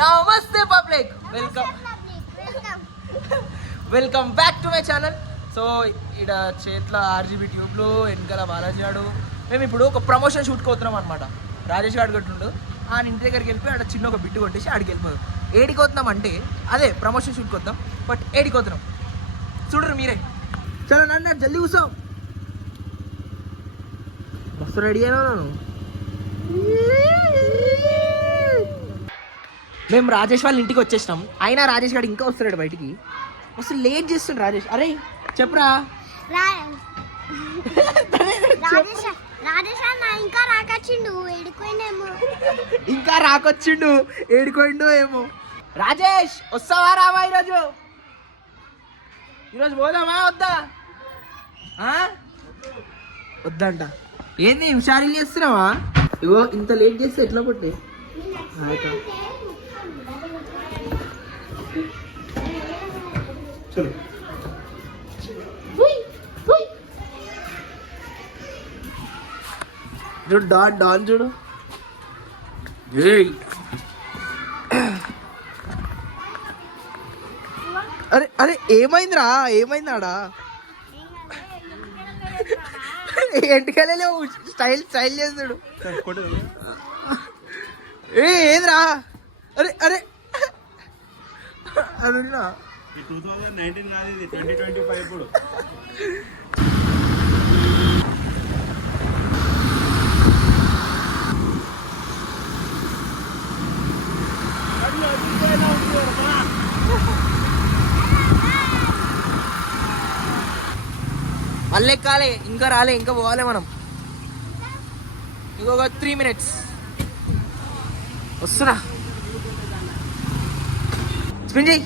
నమస్తే public, welcome back to my channel. So ఇక్కడ చేట్ల RGB ట్యూబ్లో వెనకాల బాలాజీ గాడు. మేము ఇప్పుడు ఒక ప్రమోషన్ షూట్కి పోతున్నాం అనమాట. రాజేష్ గారు కట్టుండు ఆయన ఇంటి దగ్గరికి వెళ్ళిపోయి ఆడ చిన్న ఒక బిట్టు కొట్టేసి ఆడికి వెళ్ళిపోయాం. ఏడికి వస్తున్నాం అంటే అదే ప్రమోషన్ షూట్కి వద్దాం, బట్ ఏడికి వస్తున్నాం చూడరు మీరే. చలో నన్ను జల్దీ కూర్చోం, మస్తు రెడీ అయినా. మేము రాజేష్ వాళ్ళ ఇంటికి వచ్చేసినాం. అయినా రాజేష్ గారు ఇంకా వస్తున్నాడు బయటికి, అసలు లేట్ చేస్తుండు రాజేష్. అరే చెప్పురా. ఇంకా రాకొచ్చిండు, ఏడుకోయిండో ఏమో. రాజేష్ వస్తావా రావా? ఈరోజు పోదామా వద్దా? వద్దంట. ఏంది హుషారీలు చేస్తున్నావా? ఇగో ఇంత లేట్ చేస్తే ఎట్లా కొట్టే. చలో చూడు డాన్ డాన్ చూడు. అరే అరే ఏమైందిరా? ఏమైందాడా? ఎంటికెళ్ళలే స్టైల్ స్టైల్ చేస్తాడు. ఏదిరా? అరే అరే అదున్నా 2019 కాదు ఇది 2025 కూడా. మళ్ళీ ఎక్కాలి, ఇంకా రాలే, ఇంకా పోవాలి మనం. ఇంకొక 3 minutes వస్తున్నా. స్పిన్ చెయ్యి,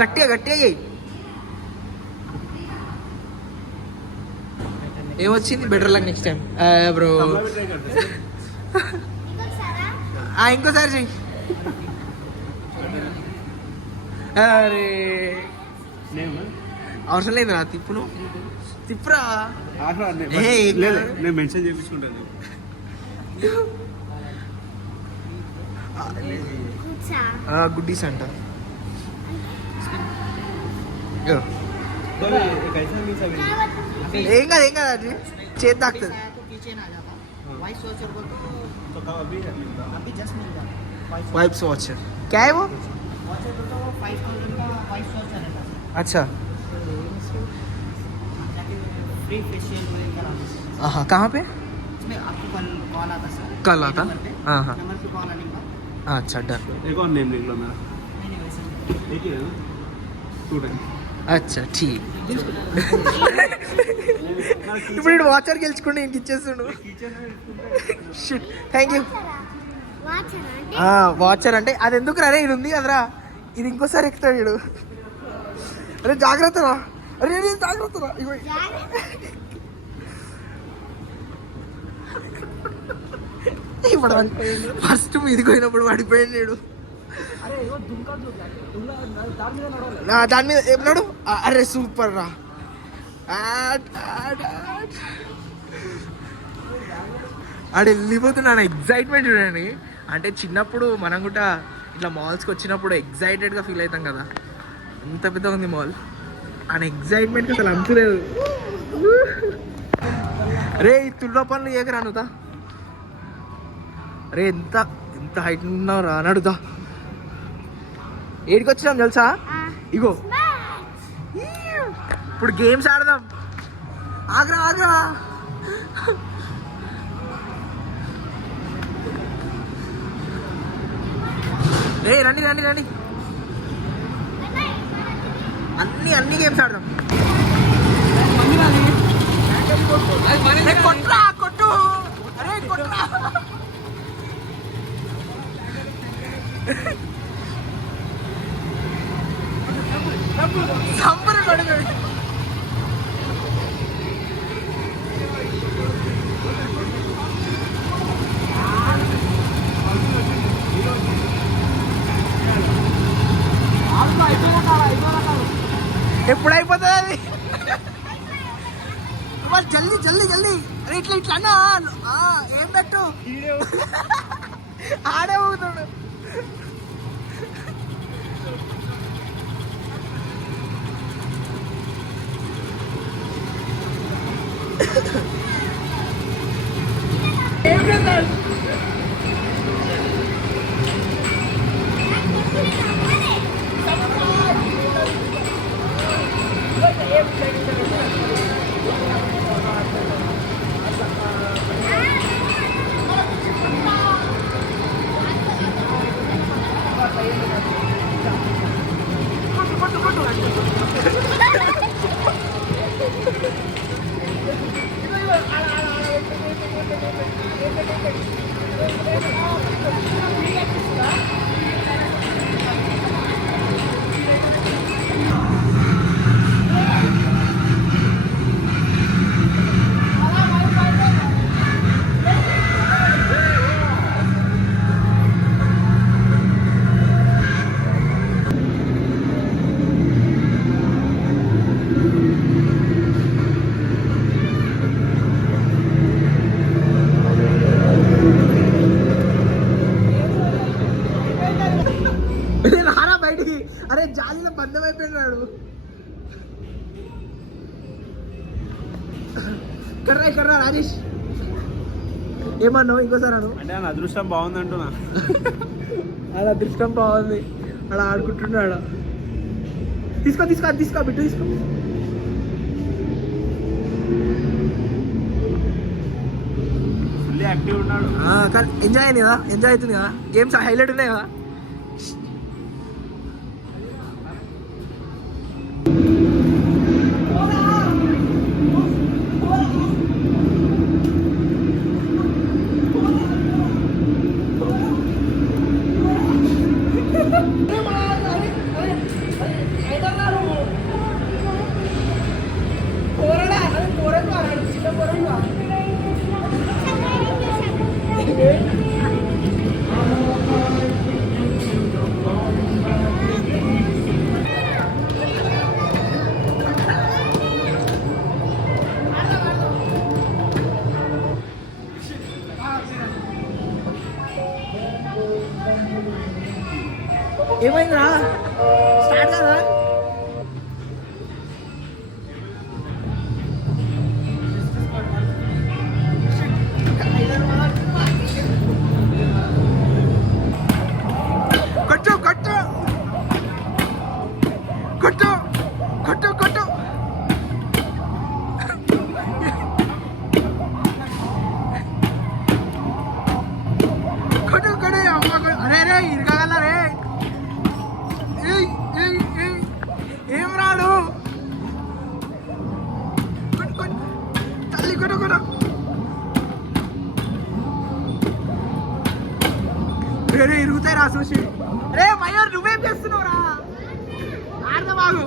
గట్టిగా గట్టిగా చెయ్యి. ఏమొచ్చింది? Better luck next time bro. ఇంకోసారి చెయ్యి. అరే అవసరం లేదురా, తిప్పును తిప్పురా. నేను మెన్షన్ చేయించుకుంటాను. గుడ్డీస్ అంట. ఏం కాదు ఏం కాదు, అది చేతి తాకుతుంది. वाइप्स वॉचर क्या है वो? अच्छा हाँ, कहाँ पे? कल आता? हाँ हाँ अच्छा डन. एक और नेम लिख लो मेरा. एक ही है ना? 2 times. अच्छा ठीक. ఇప్పుడు వాచర్ గెలుచుకుంటే ఇంక ఇచ్చేస్తుండు. Shit thank you. వాచర్ అంటే అది ఎందుకు రా? ఇది ఉంది కదరా, ఇది ఇంకోసారి ఎక్కుతాడు వీడు. అరే జాగ్రత్త రా, అరే జాగ్రత్త రా. ఇప్పుడు ఫస్ట్ మీది పోయినప్పుడు పడిపోయాడు వీడు. దాని మీద ఏమన్నాడు? అరే సూపర్ రా. ఆడు వెళ్ళిపోతున్నాను. ఎగ్జైట్మెంట్ చూడండి. అంటే చిన్నప్పుడు మనం కూడా ఇట్లా మాల్స్కి వచ్చినప్పుడు ఎగ్జైటెడ్గా ఫీల్ అవుతాం కదా, అంత పెద్దగా ఉంది మాల్. ఆయన ఎగ్జైట్మెంట్కి అసలు అంతులేదు. రే తుల్లో పనులు ఏకరా అనుతా. రే ఎంత ఎంత హైట్ ఉన్నావు రా అని అడుగుతా. ఏడికి వచ్చినాం తెలుసా? ఇగో ఇప్పుడు గేమ్స్ ఆడదాం. ఆగ్రా ఆగ్రా. ఏ రండి రండి రండి, అన్ని గేమ్స్ ఆడదాం. కొట్టురా కొట్టు. అరే కొట్టురా. సంబర కొడుకు. ఎప్పుడు అయిపోతుంది అది? జల్దీ జల్దీ జల్దీ. అరే ఇట్లా ఇట్లా అన్నా ఏం పెట్టు. ఆడే ఊగుతాడు. రారా బయటికి. అరే జాలీలో బంధం అయిపోయినాడు. కర్రా రాజేష్ ఏమన్నావు ఇంకోసారి అను. అంటే ఆయన అదృష్టం బాగుందంటున్నా. అలా అదృష్టం బాగుంది. అలా ఆడుకుంటున్నాడు. తీసుకో బిట్టు తీసుకో. ఫుల్లీ యాక్టివ్ ఉన్నాడు. ఎంజాయ్ అయింది కదా, ఎంజాయ్ అవుతుంది కదా, గేమ్స్ హైలైట్ ఉన్నాయి కదా. ఏమైందిరా, స్టార్ట్ కదా. కొట్టు కొట్టు కొట్టు కొట్టు కొట్టు. కొట్టు కొట్టు. అరే రే ఇరగల రే. ఏం రాడు. తల్లి కొట్టు కొట్టు. రే ఇరుగుతాయి రా చూసి. రే మయూర్ నువ్వేం చేస్తున్నావు రా, ఆడదామాగు.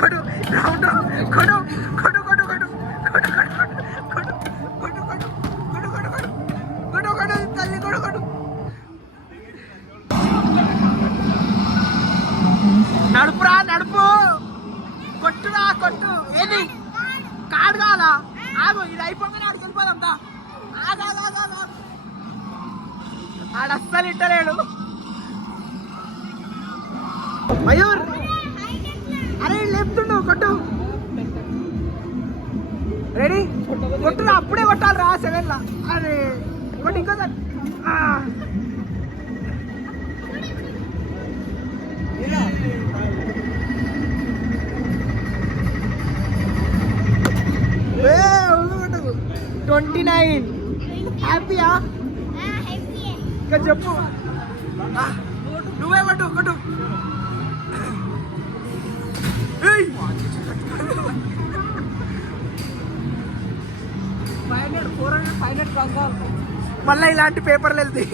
కొట్టు రౌండ్ కొట్టు కొట్టు కొట్టు కొట్టు కొట్టు కొట్టు కొట్టు కొట్టు కొట్టు కొట్టు కొట్టు కొట్టు తల్లి కొట్టు కొట్టు. నడుపురా నడుపు. కొట్టురా కొట్టు. ఏంటి కాడు కావాలా? ఆగు, ఇది అయిపోగానే ఆడికి వెళ్ళిపోదాంతా. ఆడ అస్సలు ఇట్టలేడు మయూర్. అరే లేపుతుండు. కొట్టు. రెడీ కొట్టురా. అప్పుడే కొట్టాలి రా 7 లా. అరే కొట్టు ఇంకోసారి. కొట్టు. 29. హ్యాపీయా? ఇంకా చెప్పు. నువ్వే కొట్టు కొట్టు. మళ్ళీ ఇలాంటి పేపర్లు వెళ్తాయి.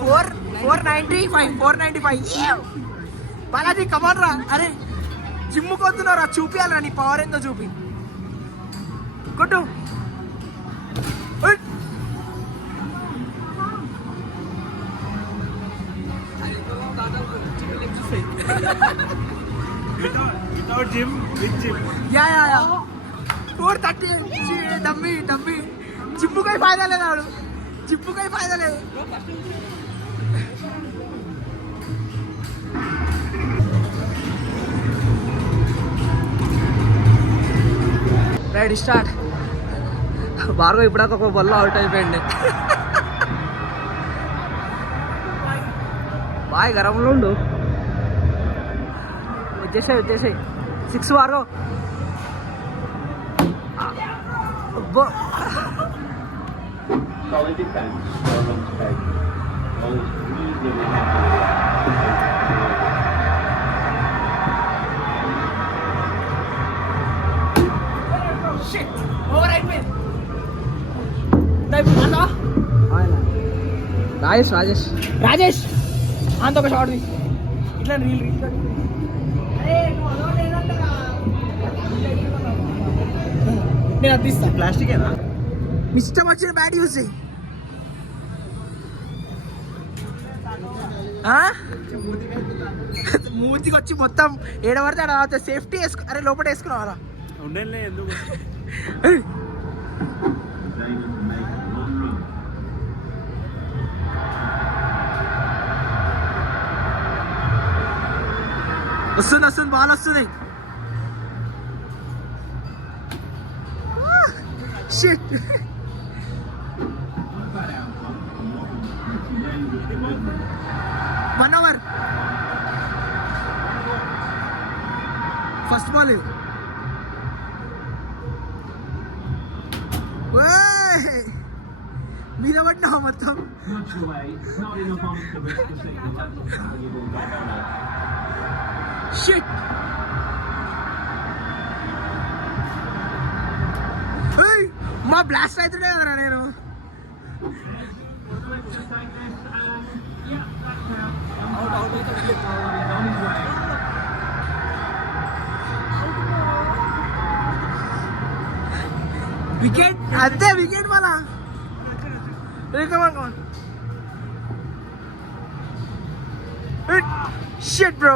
495. బాలాజీ కమాన్ రా. అరే జిమ్ కొద్దున్నారా, చూపియాలరా నీ పవర్ ఏందో చూపి. కొట్టు. జిమ్ విత్ జిమ్ యా 430 డమ్మి జిమ్ముకై ఫాయిదా లేదు వాడు జిమ్ముకై ఫాయిదా లేదు రైట్ స్టార్ట్ భార్గవ్ ఇప్పుడాక ఒక బల్ల అవుట్ అయిపోయింది బాయ్ గరంలో ఉండు వచ్చేసాయి 6 భార్గవ్ అబ్బో Solid defense, well on peg. Bowls easily shit over అయిపోయింది రాజేష్ అంత ఒక షాట్ ఇట్లా రీల్ నేను అద్దిస్తా ప్లాస్టిక్ ఏనా ఇష్టం వచ్చిన బ్యాట్ యూజ్ చేయి మూతికి వచ్చి మొత్తం ఏడవడితే ఆడ సేఫ్టీ వేసుకో అరే లోపల వేసుకున్నావారా ఉండలే ఎందుకు వస్తుంది బాల్ వస్తుంది షిట్ 1 hour ఫస్ట్ బాల్ మీద పడినా మొత్తం Nudge away, not enough on the risk to see the left valuable back on it. Shit మా బ్లాస్ట్ అవుతుండే కదరా నేను వికెట్ అంతే వికెట్ మళ్ళా షిట్ బ్రో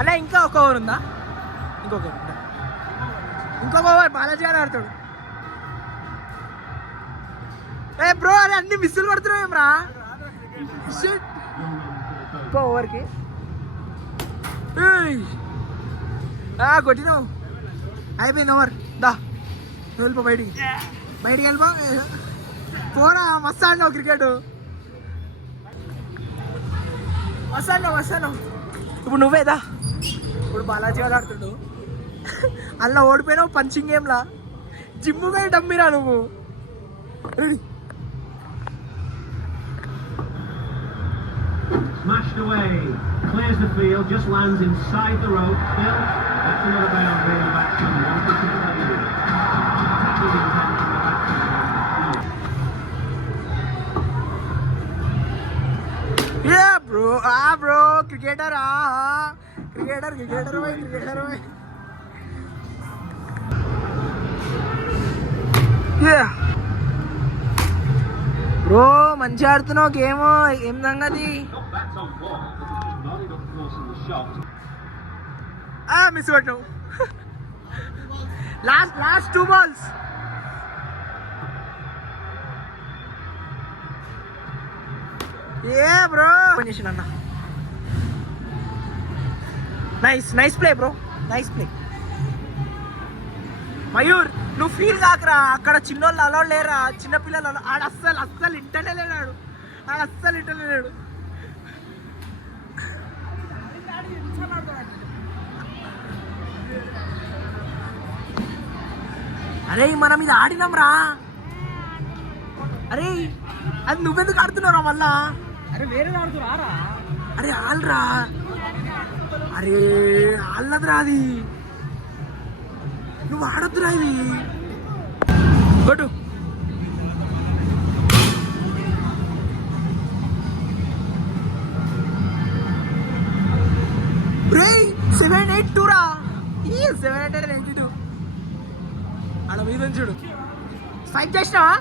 అలా ఇంకా ఒక ఓవర్ ఉందా ఇంకొక ఓవర్ బాలాజీ గారు ఆడతాడు ఏ బ్రో అరే అన్ని మిస్సులు పడుతున్నాం రా షిట్ ఇంకో ఓవర్కి కొట్టినావు అయిపోయింది ఓవర్ దా వెళ్ళిపో బయటికి వెళ్ళిపో పోరా మస్తు ఆడినావు క్రికెట్ మస్తు ఇప్పుడు నువ్వేదా ఇప్పుడు బాలాజీ వాడు ఆడుతుండు అలా ఓడిపోయినావు పంచింగ్ గేమ్లా జిమ్ పోయి డమ్మిరా నువ్వు ready Smashed away, clears the field, just lands inside the rope. Still, that's another boundary in the batsman. Wanted to play it. Tackling intent from the batsman. ये ब्रो क्रिकेटर भाई bro మంచిగా ఆడుతున్నావు game ఏం సంగతి Got bats on ball, not enough force in the shot. Miss కొట్టావు last 2 balls ఏ bro చేసిన అన్న nice play bro nice play Mayur నువ్వు ఫీల్ కాకరా అక్కడ చిన్నోళ్ళు అలవాడు లేరా చిన్నపిల్లలు ఆడ అస్సలు ఇంటనే లేనాడు అరే మనం ఇది ఆడినాం రా అరే అది నువ్వెందుకు ఆడుతున్నావురా మళ్ళా అరే వేరే ఆడుతురా అరే ఆల్రా అరే ఆల్లదురా అది నువ్వు ఆడొద్దురా ఇది కొట్టు రే 782 రా 782 ఆడ మీద చూడు స్ట్రైక్ చేసినావా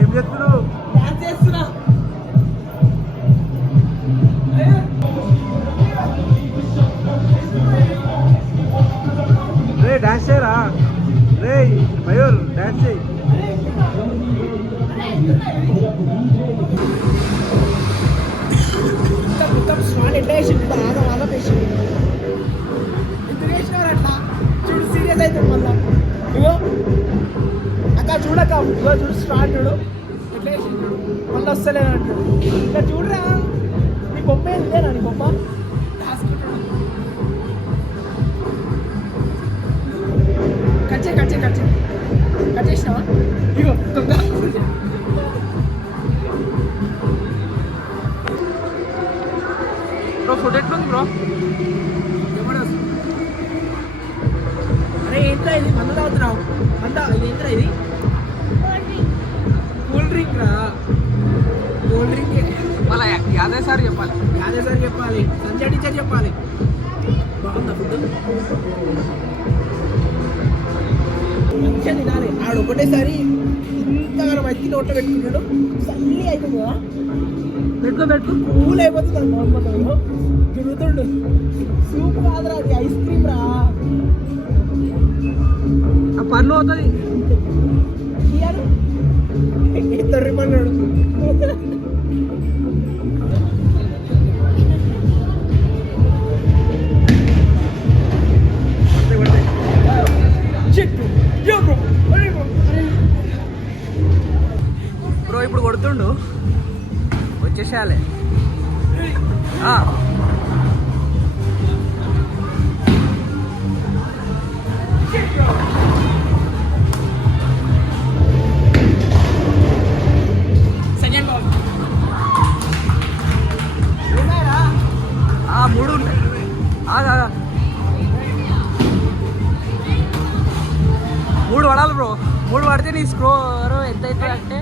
ఏం చేస్తున్నావు? డాన్స్ చేస్తున్నా. రే డాన్స్ చేయరా రే మయూర్ డాన్స్ చేయి. మొత్తం స్వాన్ ఎట్లా వేసిండు, బాగా బాగా వేసిండు. ఎందుకు వేసినారు అట్లా? చూడు సీరియస్ అవుతుంది మళ్ళా. ఇగో అక్క చూడక్క, ఇగో చూడు స్వాన్ చూడు ఎట్లా వేసిండు, మళ్ళీ వస్తలేదు అంటాడు. ఇంకా చూడరా, నీ బొమ్మ ఏంటేనా? నీ బొమ్మ రాసుకుంటాడు. కట్ చేసినావా? ఇగో దొంగ. బ్రో ఫుడ్ ఎట్లుంది బ్రో? అరే ఏంట్రా ఇది, మందు తాగుతున్నావు? ఇది ఏంట్రా ఇది? కూల్ డ్రింక్ రా, కూల్ డ్రింక్. మళ్ళీ యాదే సార్ చెప్పాలి, సంజయ్ టీచర్ చెప్పాలి. బాగుందా ఫుడ్? మంచిగా తినాలి. ఆడు ఒకటేసారి ఇంతగా మంచి నోట్లో పెట్టుకుంటాడు, సల్లి అవుతుంది కదా, పెట్టుకో కూల్ అయిపోతుంది. అది బాగుంటుందో తిరుగుతుండు. సూప్ కాదురా, అది ఐస్ క్రీమ్ రా. ఆ పన్ను అవుతుంది తర్రి పన్నాడు. బ్రో ఇప్పుడు కొడుతుండు, వచ్చేసేయాలి. మూడు ఉంటాయి. మూడు పడాలి బ్రో, మూడు పడితే నీ స్కోర్ ఎంత అవుతుంది అంటే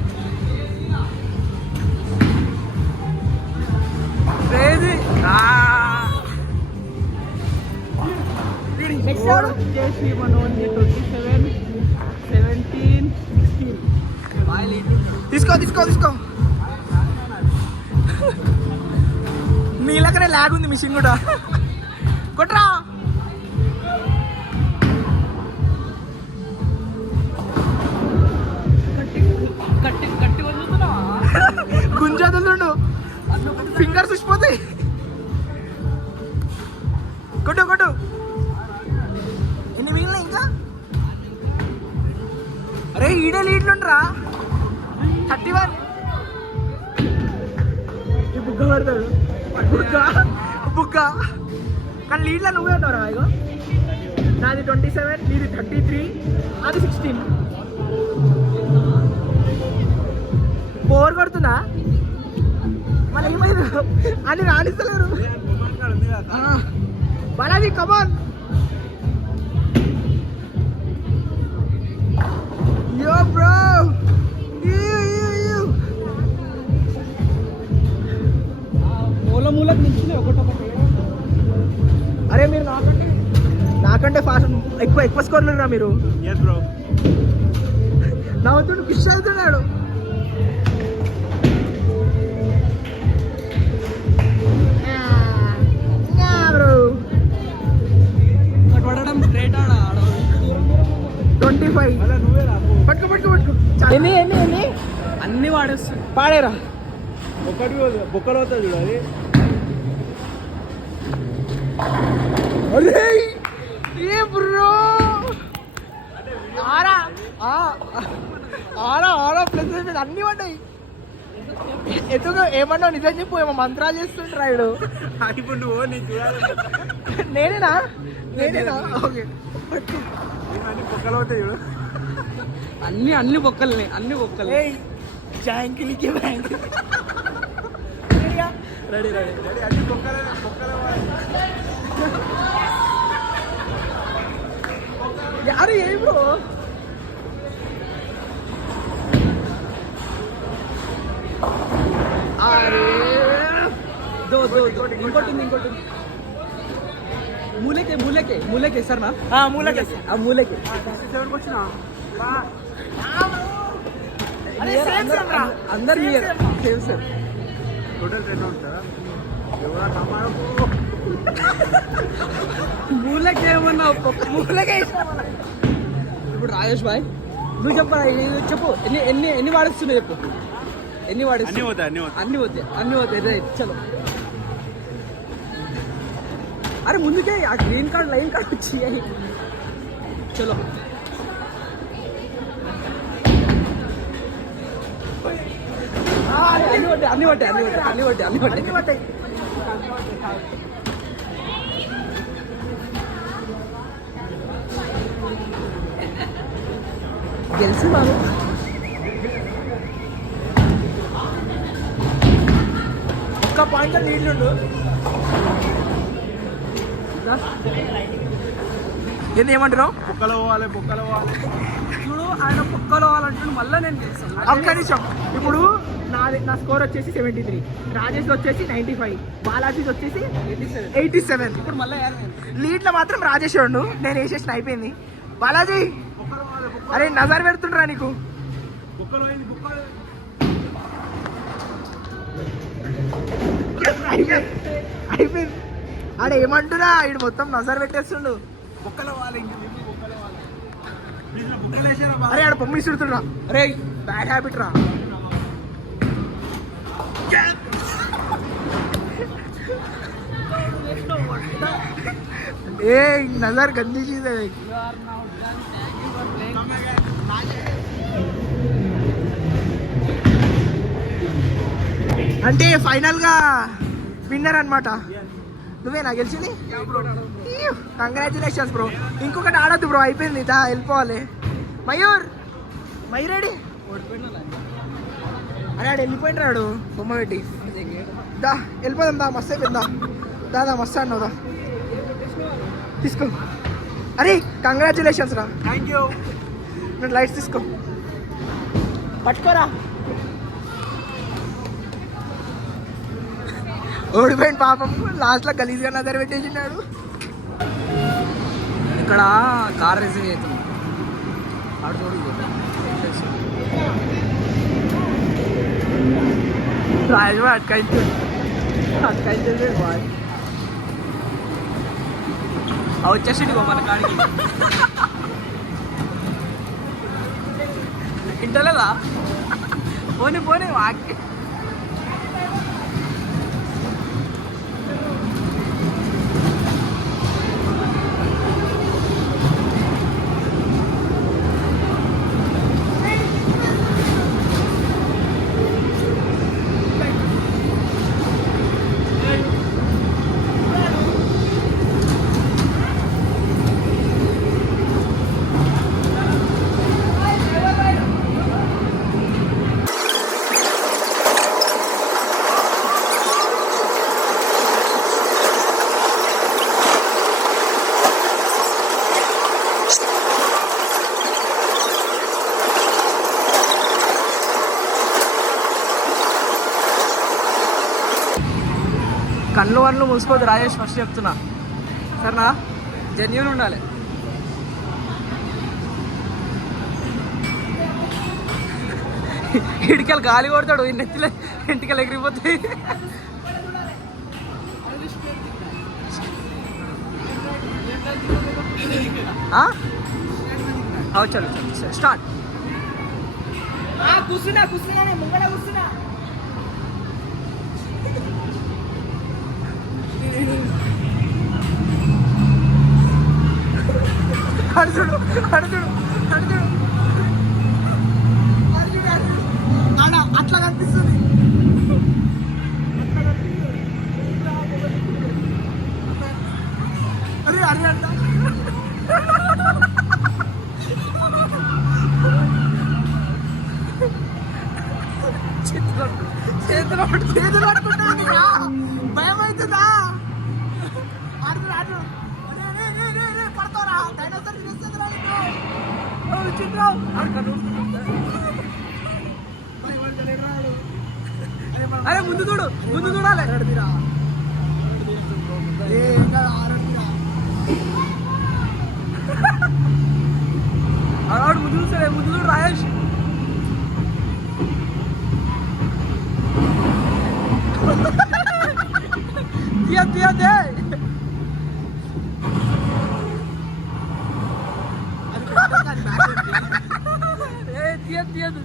క్రేజీ. చేసి మనోజ్ 27, 17, 16. తీసుకో నీళ్ళకనే లాగ్ ఉంది మిషన్ కూడా. కొట్రా. గుంజాదులుండు, ఫింగర్స్ ఉసిపోతాయి. కొట్టు. ఎన్ని మిగిలిన ఇంకా? అరే ఈడే లీడ్లుండరా, 31. బుగ్గ పడతాడు, బుగ్గ. కానీ లీడ్లో నువ్వే ఉంటావురా. ఇగో నాది 27, నీది 33, అది 16. బోర్ కొడుతున్నా మళ్ళీ ఏమైంది అని రాణిస్తలేరు. బాలాజీ కమాన్. యో బ్రో, మూలకు నుంచి ఒకటొకటి. అరే మీరు నాకంటే ఫాస్ట్, ఎక్కువ స్కోర్లు ఉన్నా మీరు. నవ్వుతుండు, ఫిష్ అవుతున్నాడు. పడడం గ్రేట్. 25. పట్టుకో. ఎన్ని అన్ని వాడేస్తుంది. పాడేరా ఒకటి బొక్కలు అవుతుంది చూడాలి. ఏ బ్రో, ఆరా ప్లస్ అన్ని పడ్డాయి. ఎందుకు ఏమన్నా నిజం చెప్పు, ఏమో మంత్రాలు చేస్తుంటారు రాయుడు. ఇప్పుడు నువ్వు నీ చూడాలి. నేనేనా? ఓకే. అన్ని బొక్కలు అవుతాయి చూడు. అన్ని బొక్కలే, అన్ని బొక్కలే. జాంకిలికి బ్యాంక్ రెడీ. అన్ని బొక్కలే. అరే ఏ బ్రో, ఇంకోటి. మూలకే సార్ నా మూలకి ఆ మూలకి అందరు సేమ్ సార్ మూలకి ఏమన్నా మూలకే ఇప్పుడు రాజేష్ భాయ్ నువ్వు చెప్పు ఎన్ని ఎన్ని ఎన్ని వాడిస్తున్నావు చెప్పు ఎన్ని వాడిస్తున్నావు అన్ని పోతాయి రైట్ చలో అరే ముందుకే ఆ గ్రీన్ కార్డ్ లైన్ కార్డ్ వచ్చి చలో అన్ని పట్టాయి గెలిచి బాబు ఒక్క పాయింట్ నీళ్ళు ఏంది ఏమంటున్నావు? బొక్కలు పోవాలి చూడు ఆయన పొక్కలో వాళ్ళంటున్నాడు మళ్ళీ నేను గెలిచాను ఒక్క నిమిషం. ఇప్పుడు నా స్కోర్ వచ్చేసి 73, రాజేష్ వచ్చేసి 95, బాలాజీ వచ్చేసి 87. ఇప్పుడు మళ్ళీ లీడ్లో మాత్రం రాజేష్ ఉండు, నేను వేసేసిన అయిపోయింది. బాలాజీ అరే నజర్ పెడుతుండ్రా నీకు. అయిపోయింది ఆడ ఏమంటున్నా ఇడు మొత్తం నజర్ పెట్టేస్తుండు. అరే ఆడ బొమ్మ ఇస్తుండ్రా. అరే బ్యాడ్ హ్యాబిట్ రా. ఏ నజర్ గంदी चीज है. అంటే ఫైనల్ గా విన్నర్ అన్నమాట. నువ్వేనా గెలిచింది? Congratulations bro. ఇంకొకటి ఆడద్దు బ్రో, అయిపోయింది. దా వెళ్ళిపోవాలి. మయూరేడి అరే ఆడు వెళ్ళిపోయినాడు బొమ్మ పెట్టి. దా వెళ్ళిపోదాం. దా మస్తు అయిపోయిందా. దాదా మస్తు అన్నావు. దా తీసుకో. అరే కంగ్రాచులేషన్స్ రా. Thank you. లైట్స్ తీసుకో, పట్టుకోరా. ఓడిపోయింది పాపం. లాస్ట్లో గలీజ్గా నజర్ పెట్టేసినాడు. ఇక్కడ కార్ రేసింగ్ అవుతుంది. ఆడు చూడు రాజు అట్కైతే వచ్చేసింది మన కాడికి. ఇంటలేదా? పోనీ వాకి కళ్ళు వన్లు మూసుకోవద్దు రాజేష్, ఫస్ట్ చెప్తున్నా సరేనా? జెన్యూన్ ఉండాలి. ఇటుకలు గాలి కొడతాడు, నెత్తిలో ఇంటికలు ఎగిరిపోతాయి. చలో స్టార్ట్. కూర్చున్నా ముంగడ కూర్చున్నా. అడుచుడు అట్లా కనిపిస్తుంది. అరే అంట చేతులు పట్టుకుంటా. భయం అవుతుందా? ఆడుతుడు పడతారా? డైనోసార్ అరే ముందు చూడాలి. ముందు చూడు రాజేష్. తీయద్దే తీయద్దు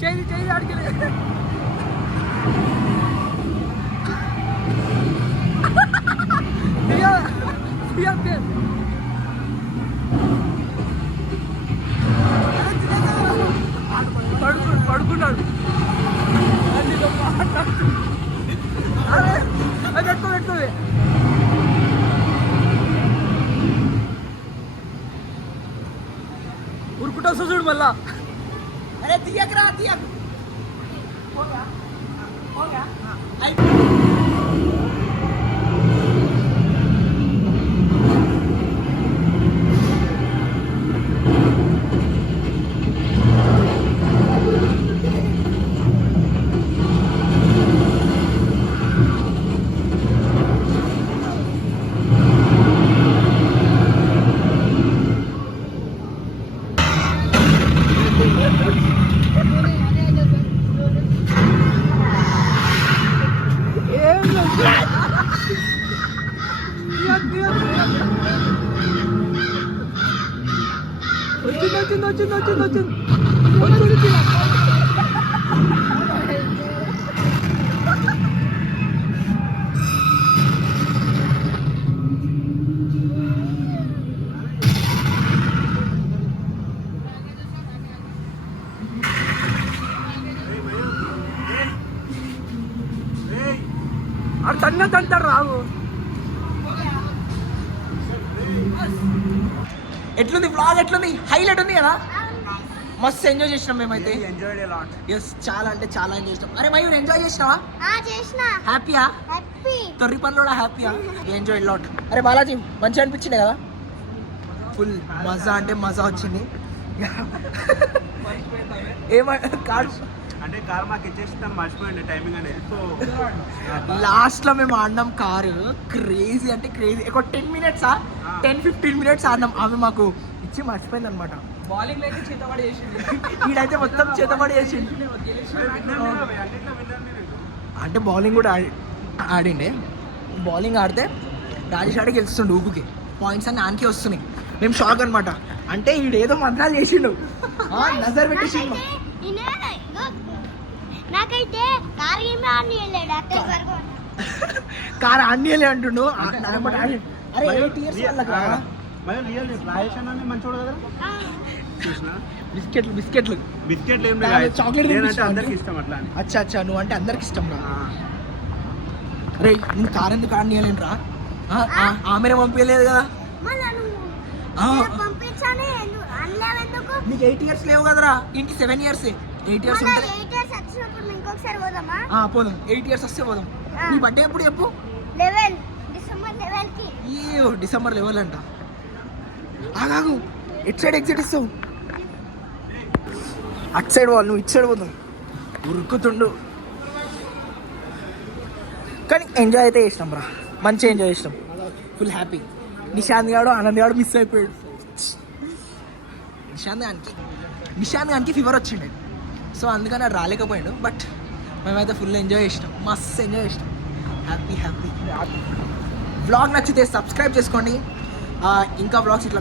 చేయి అడిగలే. పడుకున్నాడు. పెట్టుకోవే ఉరుకుంటా చూడు మళ్ళా. అరే తీయకరా తీయక. వచ్చింది. అది తన్నంటాడు రావు. ఎట్లుంది వ్లాగ్? ఎట్లుంది? హైలైట్ ఉంది కదా, మస్తు ఎంజాయ్ చేసినాం మేమైతే. ఎస్, చాలా అంటే చాలా ఎంజాయ్ చేసినాం. అరే మయూర్ ఎంజాయ్ చేసినావా? హ్యాపీయా? తొర్రి పనులు కూడా హ్యాపీయా? Enjoy lot. అరే బాలాజీ మంచిగా అనిపించింది కదా? ఫుల్ మజా అంటే మజా వచ్చింది. కార్ అంటే కార్ మాకు ఇచ్చేసి మర్చిపోయింది టైమింగ్ అనేది. సో లాస్ట్ లో మేము ఆడినాం కారు. క్రేజీ అంటే క్రేజీ. ఒక 10-15 మినిట్స్ ఆడినాం. ఆమె మాకు ఇచ్చి మర్చిపోయింది అనమాట. బౌలింగ్ అయితే చేతబడి చేసింది. వీడైతే మొత్తం చేతబడి చేసింది. అంటే బౌలింగ్ కూడా ఆడిండే. బౌలింగ్ ఆడితే రాజేష్ ఆడి గెలుస్తుండే. ఊపుకి పాయింట్స్ అన్ని ఆనికి వస్తున్నాయి. మేము షాక్ అనమాట. అంటే వీడేదో మంత్రాలు చేసిండు, నజర్ పెట్టేసిండు. నాకైతే కార్ ఆడియలే అంటుండు. అరే 8 years బిస్కెట్లు చాక్లెట్ ఇష్టం అట్లా. అచ్చా నువ్వు అంటే అందరికి ఇష్టం రా. అరే నేను కార్ ఎందుకు ఆడియలేనురా? ఆమెనే పంపించలేదు కదా. నీకు 8 years లేవు కదరా, ఇంటికి 7 years. 8 years ఉంటుంది. పోదాం. 8 years వస్తే పోదాం. నీ బర్త్డే ఎప్పుడు చెప్పు? డిసెంబర్ 11 అంట. ఆగాగు, ఎట్ సైడ్ ఎగ్జిట్ ఇస్తావు? అటు సైడ్ వాళ్ళు, నువ్వు ఇటు సైడ్ పోతావు. ఉరుకుతుండు. కానీ ఎంజాయ్ అయితే చేసినాం రా, మంచిగా ఎంజాయ్ చేసినాం. Full happy. నిశాంత్ గాడు ఆనంద్ గాడు మిస్ అయిపోయాడు. నిశాంత్ గానికి ఫీవర్ వచ్చిండే, సో అందుకని అది రాలేకపోయాడు. బట్ మేమైతే ఫుల్ ఎంజాయ్ చేసినాం, మస్తు ఎంజాయ్ చేసినాం. హ్యాపీ. వ్లాగ్ నచ్చితే సబ్స్క్రైబ్ చేసుకోండి. ఇంకా వ్లాగ్స్ ఇట్లా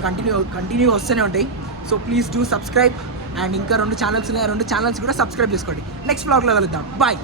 కంటిన్యూ వస్తూనే ఉంటాయి. So please do subscribe. And ఇంకా 2 ఛానల్స్ ఉన్నాయి, 2 ఛానల్స్ కూడా సబ్స్క్రైబ్ చేసుకోండి. నెక్స్ట్ వ్లాగ్లో కలుద్దాం. బాయ్.